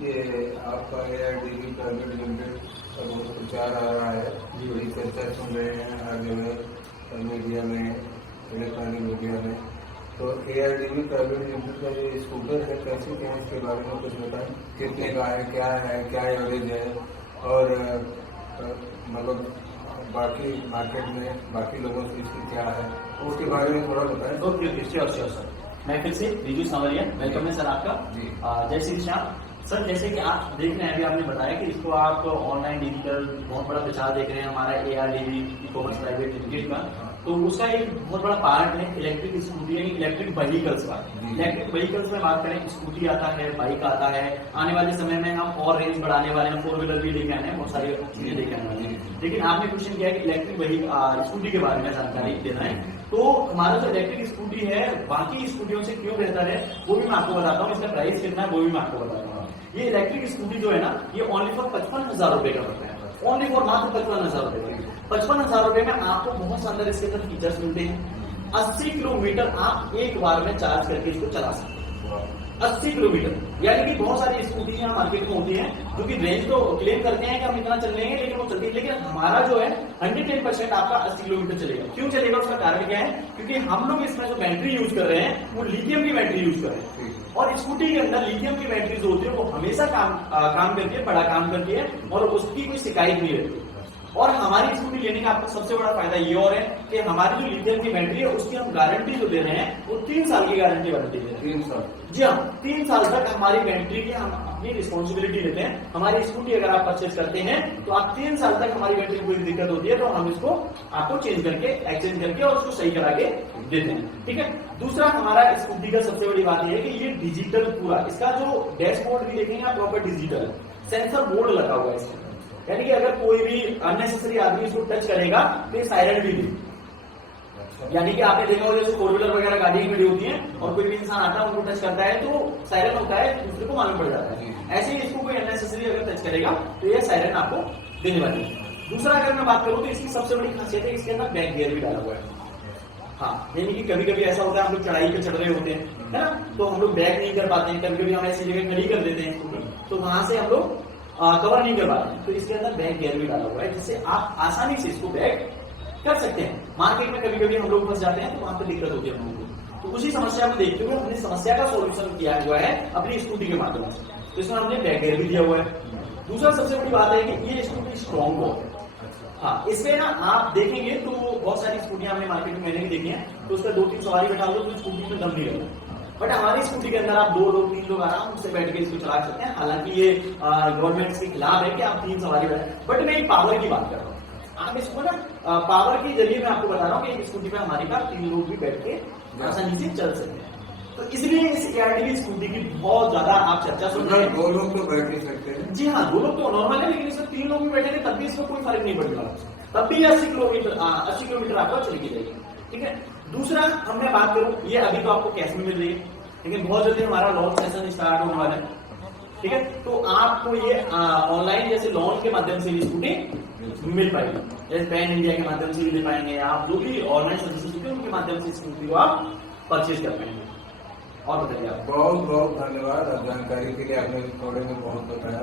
ये आपका AIDV private limited का बहुत प्रचार आ रहा है, बड़ी चर्चा सुन रहे हैं हर जगह, मीडिया में, इलेक्ट्रॉनिक मीडिया में। तो AIDV प्राइवेट लिमिटेड का ये स्कूटर है, कैसे क्या है, इसके बारे में कुछ बताएं। कितने का है, क्या एवरेज है, और मतलब बाकी मार्केट में बाकी लोगों से इसकी क्या है, उसके बारे में थोड़ा बताएं। Okay, sure sir. मैं फिर से रिजू सांवरिया, वेलकम है सर आपका। जय श्री श्याम सर। जैसे कि आप देख रहे हैं, अभी आपने बताया कि इसको आप ऑनलाइन डिजिटल बहुत बड़ा प्रचार देख रहे हैं हमारा AIDV ई-कॉमर्स प्राइवेट लिमिटेड का। तो उसका एक बहुत बड़ा पार्ट है इलेक्ट्रिक स्कूटी, इलेक्ट्रिक व्हीकल्स का। इलेक्ट्रिक व्हीकल्स में बात करें, स्कूटी आता है, बाइक आता है। आने वाले समय में हम और रेंज बढ़ाने वाले हैं, 4 व्हीलर भी लेके आने हैं, बहुत सारी चीजें लेके आने वाले हैं। लेकिन आपने क्वेश्चन किया कि इलेक्ट्रिक स्कूटी के बारे में जानकारी देना है। तो हमारा जो इलेक्ट्रिक स्कूटी है बाकी स्कूटियों से क्यों बेहतर है वो भी मैं आपको बताता हूँ, इसका प्राइस कितना है वो भी मैं आपको बताता हूँ। ये इलेक्ट्रिक स्कूटी जो है ना, ये ओनली फॉर 55,000 रुपए का पड़ता है, ओनली फॉर मात्र 55,000 रुपए का। 55,000 रुपए में आपको बहुत शानदार इसके अंदर फीचर्स मिलते हैं। 80 किलोमीटर आप एक बार में चार्ज करके इसको चला सकते हैं। 80 किलोमीटर, यानी कि बहुत सारी स्कूटी यहाँ मार्केट में होती हैं जो कि रेंज तो क्लेम करते हैं कि हम इतना चल लेंगे, लेकिन वो चलती है। लेकिन हमारा जो है 110% आपका 80 किलोमीटर चलेगा। क्यों चलेगा, उसका कारण क्या है? क्योंकि हम लोग इसमें जो बैटरी यूज कर रहे हैं वो लिथियम की बैटरी यूज कर रहे हैं, और स्कूटी के अंदर लिथियम की बैटरी जो होती है वो हमेशा काम करती है, बड़ा काम करती है, और उसकी कोई शिकायत नहीं रहती। और हमारी स्कूटी लेने का आपको सबसे बड़ा फायदा ये और है कि हमारी जो लिथियम की बैटरी है उसकी हम गारंटी जो दे रहे हैं वो 3 साल की गारंटी वारंटी दे रहे हैं। 3 साल? जी हाँ, 3 साल तक हमारी बैटरी की हम अपनी रिस्पॉन्सिबिलिटी लेते हैं। हमारी स्कूटी अगर आप परचेज करते हैं तो आप 3 साल तक हमारी बैटरी कोई दिक्कत होती है तो हम इसको आपको चेंज करके, एक्सचेंज करके और उसको सही करा के देते हैं। ठीक है। दूसरा, हमारा स्कूटी का सबसे बड़ी बात यह है कि ये डिजिटल पूरा, इसका जो डैशबोर्ड भी देखेंगे आप प्रॉपर डिजिटल सेंसर बोर्ड लगा हुआ है इसके, यानी कि अगर कोई भी अननेसेसरी आदमी इसको टच करेगा तो ये सायरन भी नहीं। यानी कि आपने देखा होगा जैसे 4 व्हीलर वगैरह गाड़ी खड़ी होती है और कोई भी इंसान आता है उनको टच करता है तो सायरन होता है, दूसरे को मालूम पड़ जाता है। ऐसे ही इसको कोई अननेसेसरी अगर टच करेगा तो ये सायरन आपको देने वाली है। दूसरा, अगर मैं बात करूं तो इसकी सबसे बड़ी खासियत है इसके अंदर बैक गियर भी डाला हुआ है। हाँ, यानी कि कभी कभी ऐसा होता है हम लोग चढ़ाई पे चढ़ रहे होते हैं, है ना, तो हम लोग बैक नहीं कर पाते हैं, कभी कभी हम ऐसी जगह खड़ी कर देते हैं तो वहां से हम लोग कवर नहीं कर पाते हैं। तो इसके अंदर बैक गियर भी डाला हुआ है जिससे आप आसानी से इसको बैक कर सकते हैं। मार्केट में कभी कभी हम लोग फंस जाते हैं तो वहां पर दिक्कत होती है हम लोगों को, तो उसी समस्या को देखते हुए हमने समस्या का सॉल्यूशन किया हुआ है अपनी स्कूटी के माध्यम से। तो इसमें हमने बैक गियर भी दिया हुआ है। दूसरा सबसे बड़ी बात है कि ये स्कूटी स्ट्रॉन्ग है। हाँ, इसमें ना आप देखेंगे तो बहुत सारी स्कूटियां हमने मार्केट में मैंने भी देखी है, तो उसका 2-3 सवारी बैठा दो तो स्कूटी में दम नहीं लगता। बट हमारी स्कूटी के अंदर आप 2-3 लोग आराम से बैठ के इसको चला सकते हैं। हालांकि ये गवर्नमेंट के खिलाफ है कि आप 3 सवारी बैठे, बट मैं एक पावर की बात कर रहा हूँ। आप इसको ना पावर के जरिए मैं आपको बता रहा हूँ कि एक स्कूटी पे हमारे पास 3 लोग भी बैठ के आसानी से चल सकते हैं। तो इसलिए इस AIDV स्कूटी की बहुत ज्यादा आप चर्चा सुन रहे हैं। 2 लोग तो बैठ ही सकते हैं? जी हाँ, 2 लोग तो नॉर्मल है, लेकिन इसमें 3 लोग भी बैठेंगे तब भी इसमें कोई फर्क नहीं पड़ेगा, तब भी 80 किलोमीटर आपको चली जाएगी। ठीक है। दूसरा, हम मैं बात करूं, ये अभी तो आपको कैश में मिल रही है, लेकिन बहुत जल्दी हमारा लॉन्च सेशन स्टार्ट होने वाला है। ठीक है। तो आपको ये ऑनलाइन जैसे लोन के माध्यम से स्कूटी मिल पाएगी, जैसे पैन इंडिया के माध्यम से ले पाएंगे आप, जो भी ऑनलाइन सर्विसेज होती है उनके माध्यम से स्कूटी को आप परचेज कर पाएंगे। और बताइए आप। बहुत बहुत धन्यवाद जानकारी के लिए, आपने थोड़े में बहुत बताया।